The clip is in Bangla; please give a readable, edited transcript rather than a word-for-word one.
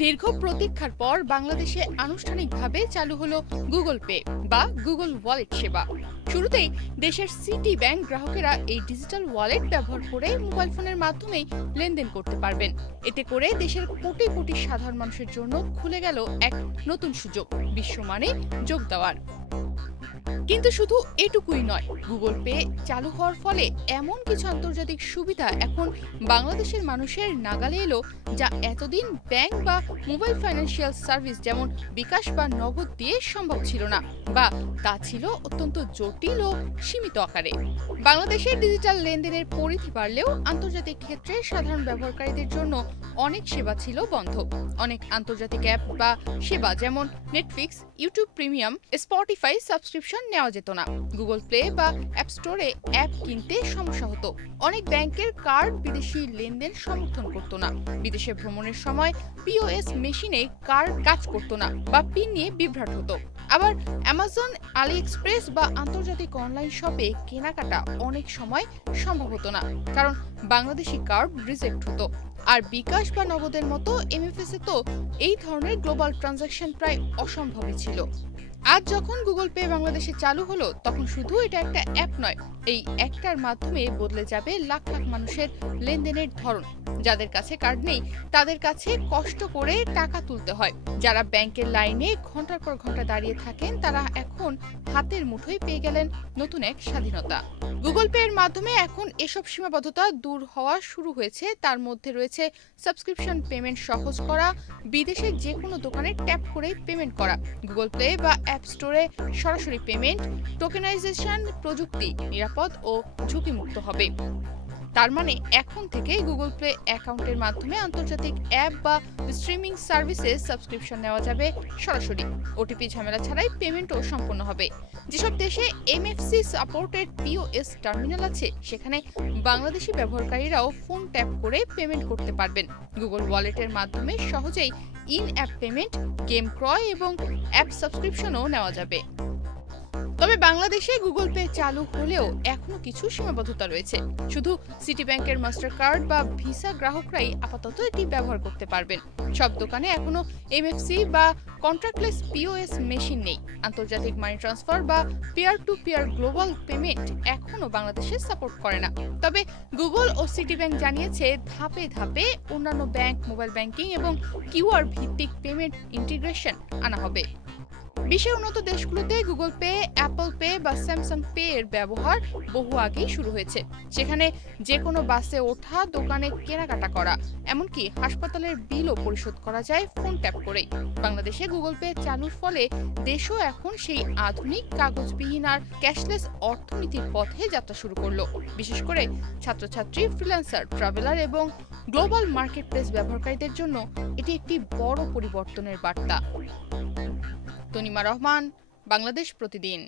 দীর্ঘ প্রতীক্ষার পর বাংলাদেশে আনুষ্ঠানিকভাবে চালু হলো গুগল পে বা গুগল ওয়ালেট সেবা। শুরুতেই দেশের সিটি ব্যাংক গ্রাহকেরা এই ডিজিটাল ওয়ালেট ব্যবহার করে মোবাইল ফোনের মাধ্যমেই লেনদেন করতে পারবেন। এতে করে দেশের কোটি কোটি সাধারণ মানুষের জন্য খুলে গেল এক নতুন সুযোগ বিশ্বমানে যোগ দেওয়ার। কিন্তু শুধু এটুকুই নয়, গুগল পে চালু হওয়ার ফলে এমন কিছু আন্তর্জাতিক সুবিধা এখন বাংলাদেশের মানুষের নাগালে এলো, যা এতদিন ব্যাংক বা মোবাইল ফাইন্যান্সিয়াল সার্ভিস যেমন বিকাশ বা নগদ দিয়ে সম্ভব ছিল না, বা তা ছিল অত্যন্ত জটিল ও সীমিত আকারে। বাংলাদেশের ডিজিটাল লেনদেনের পরিধি বাড়লেও আন্তর্জাতিক ক্ষেত্রে সাধারণ ব্যবহারকারীদের জন্য অনেক সেবা ছিল বন্ধ। অনেক আন্তর্জাতিক অ্যাপ বা সেবা যেমন Netflix, YouTube premium, Spotify subscription নেওয়া যেত না। গুগল প্লে বা অ্যাপ স্টোরে অ্যাপ কিনতে সমস্যা হতো। অনেক ব্যাংকের কার্ড বিদেশি লেনদেন সমর্থন করত না। বিদেশে ভ্রমণের সময় পিওএস মেশিনে কার্ড কাজ করত না বা পিন নিয়ে বিভ্রাট হতো। আবার অ্যামাজন, আলি এক্সপ্রেস বা আন্তর্জাতিক অনলাইন শপে কেনাকাটা অনেক সময় সম্ভব হতো না, কারণ বাংলাদেশি কার্ড রিজেক্ট হতো। আর বিকাশ বা নগদের মতো এমএফএস এ তো এই ধরনের গ্লোবাল ট্রানজাকশন প্রায় অসম্ভবই ছিল। আজ যখন গুগল পে বাংলাদেশে চালু হলো, তখন শুধু এটা একটা অ্যাপ নয়, এই একটার মাধ্যমে বদলে যাবে লাখ লাখ মানুষের লেনদেনের ধরন। যাদের কাছে কার্ড নেই তাদের কাছে কষ্ট করে টাকা তুলতে হয়। যারা ব্যাংকের লাইনে ঘন্টার পর ঘন্টা দাঁড়িয়ে থাকেন, তারা এখন হাতের মুঠোয় পেয়ে গেলেন নতুন এক স্বাধীনতা। গুগল পে এর মাধ্যমে এখন এসব সীমাবদ্ধতা দূর হওয়া শুরু হয়েছে। তার মধ্যে রয়েছে সাবস্ক্রিপশন পেমেন্ট সহজ করা, বিদেশের যে কোনো দোকানে ট্যাপ করে পেমেন্ট করা, গুগল প্লে বা অ্যাপ স্টোরে সরাসরি পেমেন্ট, টোকেনাইজেশন প্রযুক্তি নিরাপদ ও ঝুঁকিমুক্ত হবে। তার মানে এখন থেকে গুগল প্লে অ্যাকাউন্টের মাধ্যমে আন্তর্জাতিক অ্যাপ বা স্ট্রিমিং সার্ভিসে সাবস্ক্রিপশন নেওয়া যাবে সরাসরি। ওটিপি ঝামেলা ছাড়াই পেমেন্টও সম্পন্ন হবে। যেসব দেশে এমএফসি সাপোর্টেড পিওএস টার্মিনাল আছে, সেখানে বাংলাদেশি ব্যবহারকারীরাও ফোন ট্যাপ করে পেমেন্ট করতে পারবেন। গুগল ওয়ালেটের মাধ্যমে সহজেই ইন অ্যাপ পেমেন্ট, গেম ক্রয় এবং অ্যাপ সাবস্ক্রিপশনও নেওয়া যাবে। তবে বাংলাদেশে গুগল পে চালু হলেও এখনো কিছু সীমাবদ্ধতা রয়েছে। শুধু সিটি ব্যাংকের মাস্টার কার্ড বা ভিসা গ্রাহকরাই আপাতত এটি ব্যবহার করতে পারবেন। সব দোকানে এখনো এমএফসি বা কন্ট্রাক্টলেস পিওএস মেশিন নেই। আন্তর্জাতিক মানি ট্রান্সফার বা peer to peer global payment এখনো বাংলাদেশে সাপোর্ট করে না। তবে গুগল ও সিটি ব্যাংক জানিয়েছে, ধাপে ধাপে অন্যান্য ব্যাংক, মোবাইল ব্যাংকিং এবং কিউআর ভিত্তিক পেমেন্ট ইন্টিগ্রেশন আনা হবে। বিশ্বের উন্নত দেশগুলোতে গুগল পে, অ্যাপল পে বা স্যামসাং পে এর ব্যবহার বহু আগেই শুরু হয়েছে। সেখানে যে কোনো বাসে ওঠা, দোকানে কেনাকাটা করা, এমনকি হাসপাতালের বিলও পরিশোধ করা যায় ফোন ট্যাপ করেই। বাংলাদেশে গুগল পে চালুর ফলে দেশও এখন সেই আধুনিক কাগজবিহীন আর ক্যাশলেস অর্থনীতির পথে যাত্রা শুরু করলো। বিশেষ করে ছাত্রছাত্রী, ফ্রিল্যান্সার, ট্রাভেলার এবং গ্লোবাল মার্কেট প্লেস ব্যবহারকারীদের জন্য এটি একটি বড় পরিবর্তনের বার্তা। তনিমা রহমান, বাংলাদেশ প্রতিদিন।